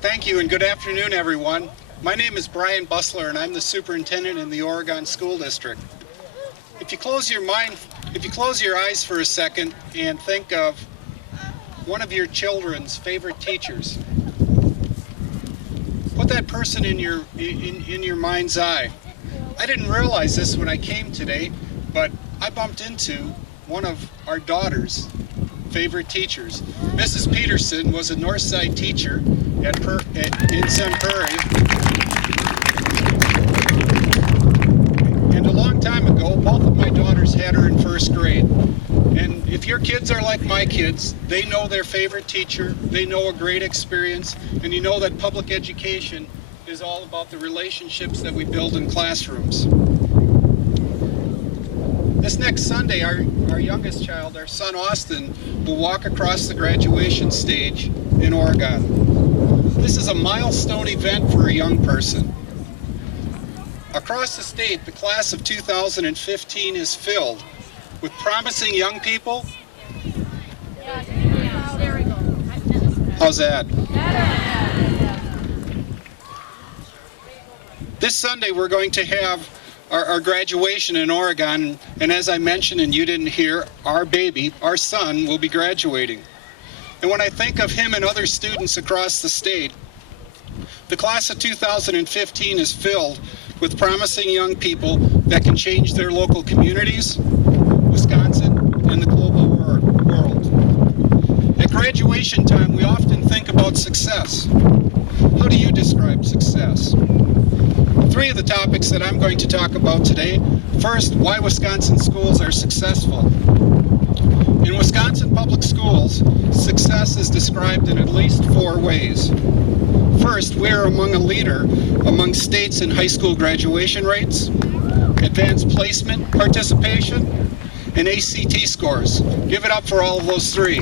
Thank you and good afternoon, everyone. My name is Brian Busler and I'm the superintendent in the Oregon School District. If you close your eyes for a second and think of one of your children's favorite teachers, put that person in your mind's eye. I didn't realize this when I came today, but I bumped into one of our daughter's favorite teachers. Mrs. Peterson was a Northside teacher in Sun Prairie. And a long time ago, both of my daughters had her in first grade. And if your kids are like my kids, they know their favorite teacher, they know a great experience, and you know that public education is all about the relationships that we build in classrooms. This next Sunday, our youngest child, our son Austin, will walk across the graduation stage in Oregon. This is a milestone event for a young person. Across the state, the class of 2015 is filled with promising young people. How's that? This Sunday we're going to have our graduation in Oregon, and as I mentioned and you didn't hear, our baby, our son, will be graduating. And when I think of him and other students across the state, the class of 2015 is filled with promising young people that can change their local communities, Wisconsin, and the global world. At graduation time, we often think about success. How do you describe success? Three of the topics that I'm going to talk about today. First, why Wisconsin schools are successful. In Wisconsin public schools, success is described in at least 4 ways. First, we are among a leader among states in high school graduation rates, advanced placement participation, and ACT scores. Give it up for all of those 3.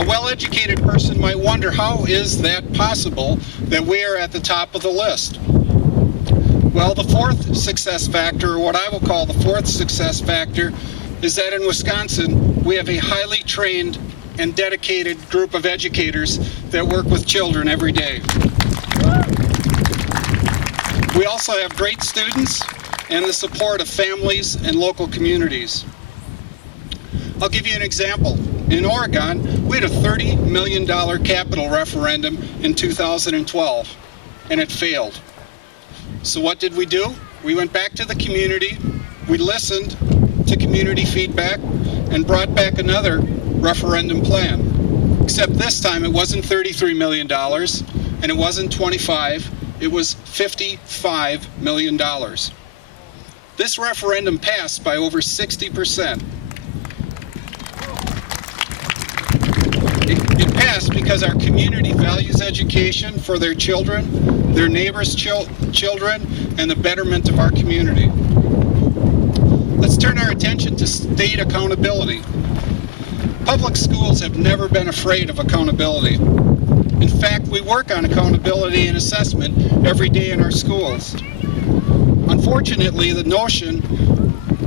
A well-educated person might wonder, how is that possible that we are at the top of the list? Well, the 4th success factor, or what I will call the 4th success factor, is that in Wisconsin, we have a highly trained and dedicated group of educators that work with children every day. We also have great students and the support of families and local communities. I'll give you an example. In Oregon, we had a $30 million capital referendum in 2012, and it failed. So what did we do? We went back to the community, we listened to community feedback, and brought back another referendum plan. Except this time it wasn't $33 million, and it wasn't 25, it was $55 million. This referendum passed by over 60%. It passed because our community values education for their children, their neighbors' children, and the betterment of our community. Let's turn our attention to state accountability. Public schools have never been afraid of accountability. In fact, we work on accountability and assessment every day in our schools. Unfortunately, the notion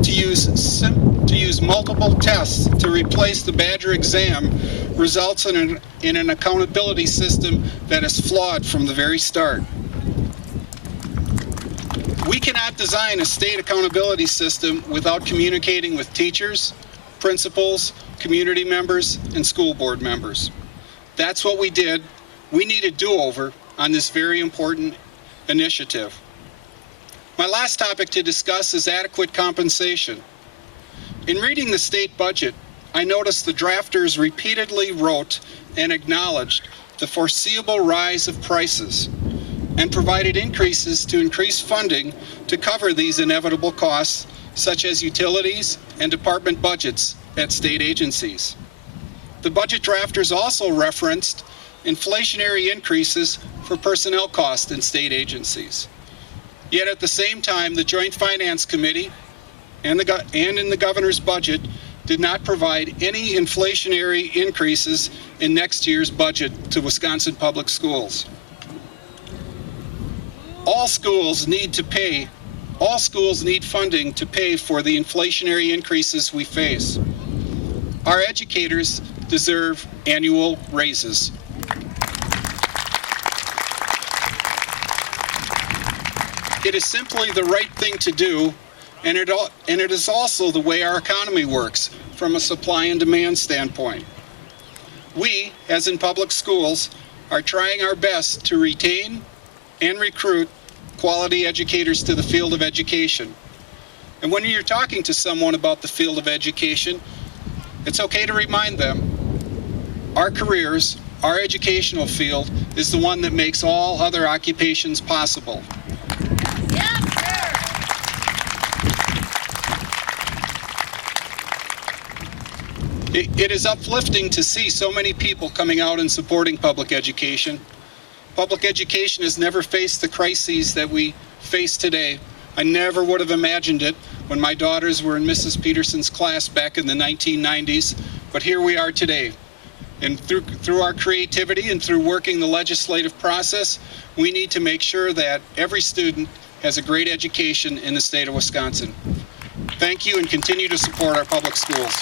to use multiple tests to replace the Badger exam results in an accountability system that is flawed from the very start. We cannot design a state accountability system without communicating with teachers, principals, community members, and school board members. That's what we did. We need a do-over on this very important initiative. My last topic to discuss is adequate compensation. In reading the state budget, I noticed the drafters repeatedly wrote and acknowledged the foreseeable rise of prices and provided increases to increase funding to cover these inevitable costs, such as utilities and department budgets at state agencies. The budget drafters also referenced inflationary increases for personnel costs in state agencies. Yet at the same time, the Joint Finance Committee and in the governor's budget did not provide any inflationary increases in next year's budget to Wisconsin public schools. All schools need funding to pay for the inflationary increases we face. Our educators deserve annual raises. It is simply the right thing to do, and it is also the way our economy works from a supply and demand standpoint. We, as in public schools, are trying our best to retain and recruit quality educators to the field of education. And when you're talking to someone about the field of education, it's okay to remind them our careers, our educational field, is the one that makes all other occupations possible. It is uplifting to see so many people coming out and supporting public education. Public education has never faced the crises that we face today. I never would have imagined it when my daughters were in Mrs. Peterson's class back in the 1990s, but here we are today. And through our creativity and through working the legislative process, we need to make sure that every student has a great education in the state of Wisconsin. Thank you, and continue to support our public schools.